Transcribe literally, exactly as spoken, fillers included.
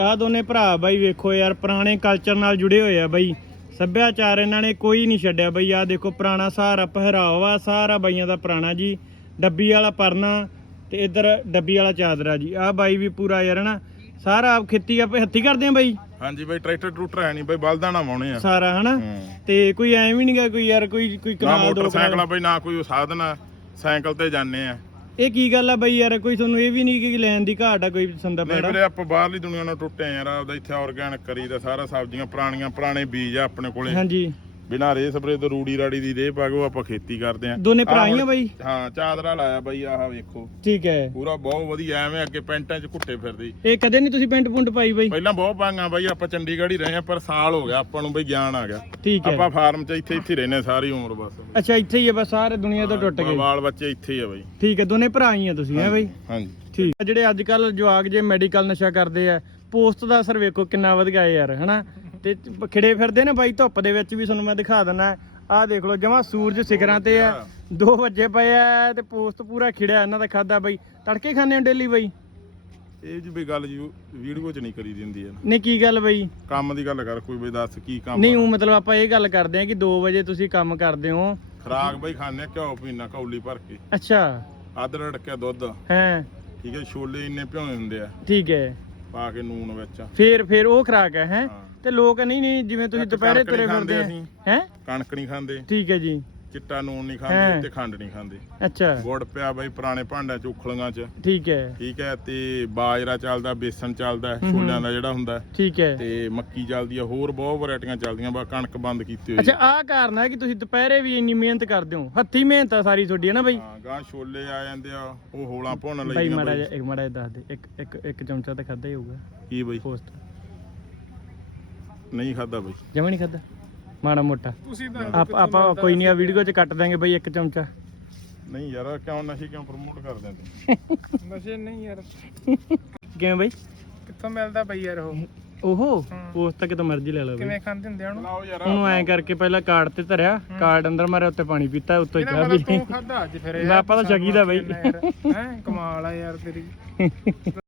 ਆਹ ਦੋਨੇ ਭਰਾ ਬਾਈ ਵੇਖੋ ਯਾਰ ਪੁਰਾਣੇ ਕਲਚਰ ਨਾਲ ਜੁੜੇ ਹੋਏ ਆ ਬਾਈ, ਸੱਭਿਆਚਾਰ ਇਹਨਾਂ ਨੇ ਕੋਈ ਨਹੀਂ ਛੱਡਿਆ ਬਾਈ। ਆਹ ਦੇਖੋ ਪੁਰਾਣਾ ਸਾਰਾ ਪਹਿਰਾਵਾ ਸਾਰਾ ਬਾਈਆਂ ਦਾ ਪੁਰਾਣਾ ਜੀ, ਡੱਬੀ ਵਾਲਾ ਪਰਨਾ ਤੇ ਇੱਧਰ ਡੱਬੀ ਵਾਲਾ ਚਾਦਰਾ ਜੀ। ਆਹ ਬਾਈ ਵੀ ਪੂਰਾ ਯਾਰ ਹਨਾ ਸਾਰਾ ਆਪ ਖੇਤੀ ਆਪੇ ਹੱਥੀ ਕਰਦੇ ਆ ਬਾਈ। ਹਾਂਜੀ ਬਾਈ ਟਰੈਕਟਰ ਟਰੂਟਰ ਹੈ ਨਹੀਂ ਬਾਈ, ਬਲਦਾਂ ਨਾਲ ਵਾਉਣੇ ਆ ਸਾਰਾ ਹਨਾ। ਤੇ ਕੋਈ ਐਵੇਂ ਵੀ ਨਹੀਂਗਾ ਕੋਈ ਯਾਰ ਕੋਈ ਕੋਈ ਨਾ ਕਨਾਲ ਦੋ ਮੋਟਰਸਾਈਕਲ ਆ ਬਾਈ ਨਾ ਕੋਈ ਸਾਧਨ ਆ, ਸਾਈਕਲ ਤੇ ਜਾਂਦੇ ਆ। ਇਹ ਕੀ ਗੱਲ ਆ ਬਾਈ ਯਾਰ, ਕੋਈ ਤੁਹਾਨੂੰ ਇਹ ਵੀ ਨਹੀਂ ਕਿ ਲੈਣ ਦੀ ਘਾਟ ਆ ਕੋਈ ਸੰਦਾ ਨਹੀਂ ਪੈੜਾ? ਵੀਰੇ ਆਪਾਂ ਬਾਹਰਲੀ ਦੁਨੀਆ ਨਾਲ ਟੁੱਟੇ ਆ ਯਾਰ, ਆਪਦਾ ਇੱਥੇ ਆਰਗੈਨਿਕ ਕਰੀਦਾ ਸਾਰਾ, ਸਬਜ਼ੀਆਂ ਪੁਰਾਣੀਆਂ ਪੁਰਾਣੇ ਬੀਜ ਆ ਆਪਣੇ ਕੋਲੇ, ਹਾਂਜੀ ਬਿਨਾਂ ਰੇ ਸਪਰੇ ਤੋਂ ਰੂੜੀ ਰਾੜੀ ਦੀ ਰੇ ਪਾ ਕੇ ਆਪਾਂ ਖੇਤੀ ਕਰਦੇ ਆ। ਦੋਨੇ ਭਰਾ ਹੀ ਆ ਬਾਈ? ਹਾਂ ਚਾਦਰਾ ਲਾਇਆ ਬਾਈ, ਆਹ ਵੇਖੋ ਠੀਕ ਹੈ ਪੂਰਾ ਬਹੁਤ ਵਧੀਆ, ਐਵੇਂ ਅੱਗੇ ਪੈਂਟਾਂ 'ਚ ਘੁੱਟੇ ਫਿਰਦੀ। ਇਹ ਕਦੇ ਨਹੀਂ ਤੁਸੀਂ ਪੈਂਟ ਪੁੰਟ ਪਾਈ ਬਾਈ? ਪਹਿਲਾਂ ਬਹੁਤ ਪਾਂਗਾ ਬਾਈ, ਆਪਾਂ ਚੰਡੀਗੜ੍ਹ ਹੀ ਰਹੇ ਆ, ਪਰ ਸਾਲ ਹੋ ਗਿਆ ਆਪਾਂ ਨੂੰ ਬਈ ਗਿਆਨ ਆ ਗਿਆ। ਠੀਕ ਹੈ ਆਪਾਂ ਫਾਰਮ 'ਚ ਇੱਥੇ ਇੱਥੇ ਰਹਿੰਦੇ ਸਾਰੀ ਉਮਰ ਬਸ। ਅੱਛਾ ਇੱਥੇ ਹੀ ਆ ਬਸ, ਸਾਰੇ ਦੁਨੀਆ ਤੋਂ ਟੁੱਟ ਗਏ? ਬਾਲ ਬੱਚੇ ਇੱਥੇ ਹੀ ਆ ਬਾਈ। ਠੀਕ ਹੈ ਦੋਨੇ ਭਰਾ ਹੀ ਆ ਤੁਸੀਂ ਹੈ ਬਾਈ? ਹਾਂਜੀ ਠੀਕ ਹੈ। ਜਿਹੜੇ ਅੱਜ ਕੱਲ ਜਵਾਕ ਜੇ ਮੈਡੀਕਲ ਨਸ਼ਾ ਕਰਦੇ ਆ, ਪੋਸਟ ਦਾ ਅਸਰ ਵੇਖੋ ਕਿੰਨਾ ਵਧ ਗਿਆ ਯਾਰ ਹਨਾ। ਤੇ ਖਿੜੇ ਫਿਰਦੇ ਨੇ ਬਾਈ ਧੁੱਪ ਦੇ ਵਿੱਚ ਵੀ, ਤੁਹਾਨੂੰ ਮੈਂ ਦਿਖਾ ਦਿੰਦਾ। ਆਹ ਦੇਖ ਲਓ ਜਮਾ ਸੂਰਜ ਸਿਖਰਾਂ ਤੇ ਆ, ਦੋ ਵਜੇ ਪਏ ਆ ਤੇ ਪੋਸਟ ਪੂਰਾ ਖਿੜਿਆ ਇਹਨਾਂ ਦਾ ਖਾਦਾ ਬਾਈ। ਤੜਕੇ ਖਾਂਦੇ ਹੋ ਡੇਲੀ ਬਾਈ? ਇਹ ਜੀ ਬਈ ਗੱਲ ਜੀ ਵੀਡੀਓ 'ਚ ਨਹੀਂ ਕਰੀ ਦਿੰਦੀ ਹੈ। ਨਹੀਂ ਕੀ ਗੱਲ ਬਾਈ? ਕੰਮ ਦੀ ਗੱਲ ਕਰ ਕੋਈ ਬਈ, ਦੱਸ ਕੀ ਕੰਮ? ਨਹੀਂ ਉਹ ਮਤਲਬ ਆਪਾਂ ਇਹ ਗੱਲ ਕਰਦੇ ਆ ਕਿ ਦੋ ਵਜੇ ਤੁਸੀਂ ਕੰਮ ਕਰਦੇ ਹੋ। ਖਰਾਕ ਬਈ ਖਾਣੇ ਘਿਓ ਪੀਣਾ ਕੌਲੀ ਭਰ ਕੇ, ਅੱਛਾ ਅਦਰਕ ਟਕਿਆ ਦੁੱਧ, ਹੈ ਠੀਕ ਹੈ, ਛੋਲੇ ਇੰਨੇ ਭਿਓਏ ਹੁੰਦੇ ਆ ਠੀਕ ਹੈ, ਪਾ ਕੇ ਨੂਨ ਵਿੱਚ, ਫੇਰ ਫੇਰ ਉਹ ਖਰਾਕ ਹੈ ਹੈ। ਹਾਂ। ਤੇ ਲੋਕ ਨਹੀਂ ਨਹੀਂ ਜਿਵੇਂ ਤੁਸੀਂ ਇੱਕ ਦੁਪਹਿਰੇ ਕਣਕ ਨੀ ਤੁਰੇ ਖਾਂਦੇ ਫਿਰਦੇ ਅਸੀਂ। ਹੈ। ਕਣਕ ਨਹੀਂ ਖਾਂਦੇ, ਠੀਕ ਹੈ ਜੀ। ਚਿੱਟਾ ਨੂਨ ਨਹੀਂ ਹੈਂ। ਖਾਂਦੇ ਤੇ ਖੰਡ ਨਹੀਂ ਖਾਂਦੇ। ਅੱਛਾ ਗੁੜ ਪਿਆ ਬਈ ਪੁਰਾਣੇ ਭਾਂਡਿਆਂ 'ਚ ਉਖਲੀਆਂ 'ਚ, ਠੀਕ ਹੈ ਠੀਕ ਹੈ, ਤੇ ਬਾਜਰਾ ਚੱਲਦਾ, ਬੇਸਣ ਚੱਲਦਾ, ਹੂੰ। ਛੋਲਿਆਂ ਦਾ ਜਿਹੜਾ ਹੁੰਦਾ, ਠੀਕ ਹੈ। ਤੇ ਮੱਕੀ ਚੱਲਦੀ ਆ, ਹੋਰ ਬਹੁਤ ਵੈਰਾਈਟੀਆਂ ਚੱਲਦੀਆਂ, ਬਾ ਕਣਕ ਬੰਦ ਕੀਤੀ ਹੋਈ ਅੱਛਾ ਆਹ ਕਾਰਨ ਹੈ ਕਿ ਤੁਸੀਂ ਦੁਪਹਿਰੇ ਵੀ ਇੰਨੀ ਮਿਹਨਤ ਕਰਦੇ ਹੋ, ਹੱਥੀ ਮਿਹਨਤ ਆ ਸਾਰੀ ਤੁਹਾਡੀ ਹੈ ਨਾ ਬਾਈ? ਹਾਂ ਗਾਂ ਛੋਲੇ ਆ ਜਾਂਦੇ ਆ, ਉਹ ਹੋਲਾਂ ਭੁੰਨ ਬਾਈ ਲਈਆਂ ਮਾੜਾ ਬਈ। ਜਿਹਾ ਇੱਕ ਮਾੜਾ ਜਿਹਾ ਦੱਸ ਦੇ, ਇੱਕ ਇੱਕ ਇੱਕ ਚਮਚਾ ਤਾਂ ਖਾਦਾ ਹੀ ਹੋਊਗਾ ਕੀ ਬਈ? ਪੋਸਟ ਨਹੀਂ ਖਾਦਾ ਬਈ। ਜਮਾ ਨਹੀਂ ਖਾਦਾ? ਮਾੜਾ ਮੋਟਾ ਆਪ ਆਪਾਂ ਕੋਈ ਨਹੀਂ ਆ ਵੀਡੀਓ 'ਚ ਕੱਟ ਦਾਂਗੇ ਬਾਈ ਇੱਕ ਚਮਚਾ। ਨਹੀਂ ਯਾਰ ਕਿਉਂ ਨਸ਼ੇ ਕਿਉਂ ਪ੍ਰਮੋਟ ਕਰਦੇ ਆ ਤੂੰ? ਨਸ਼ੇ ਨਹੀਂ ਯਾਰ, ਕਿਵੇਂ ਬਾਈ? ਕਿੱਥੋਂ ਮਿਲਦਾ ਬਈ ਯਾਰ ਉਹ? ਓਹੋ ਪੋਸਟ ਤਾਂ ਕਿਤੋਂ ਮਰਜ਼ੀ ਲੈ ਲਓ ਬਾਈ। ਕਿਵੇਂ ਖਾਂਦੇ ਹੁੰਦੇ ਆ ਉਹਨੂੰ? ਲਾਓ ਯਾਰ ਉਹਨੂੰ ਐਂ ਕਰਕੇ ਪਹਿਲਾਂ ਕਾਰਡ ਤੇ ਧਰਿਆ, ਕਾਰਡ ਅੰਦਰ ਮਾਰਿਆ, ਉੱਤੇ ਪਾਣੀ ਪੀਤਾ, ਉੱਤੋਂ ਹੀ ਇਹਦਾ ਚਾਹ ਮਤਲਬ ਪੀ ਤੂੰ ਖਾਦਾ ਅੱਜ ਫਿਰ ਮੈਂ ਆਪਾਂ ਤਾਂ ਛਕੀ ਦਾ ਬਈ। ਹੈ ਕਮਾਲ ਆ ਯਾਰ ਤੇਰੀ।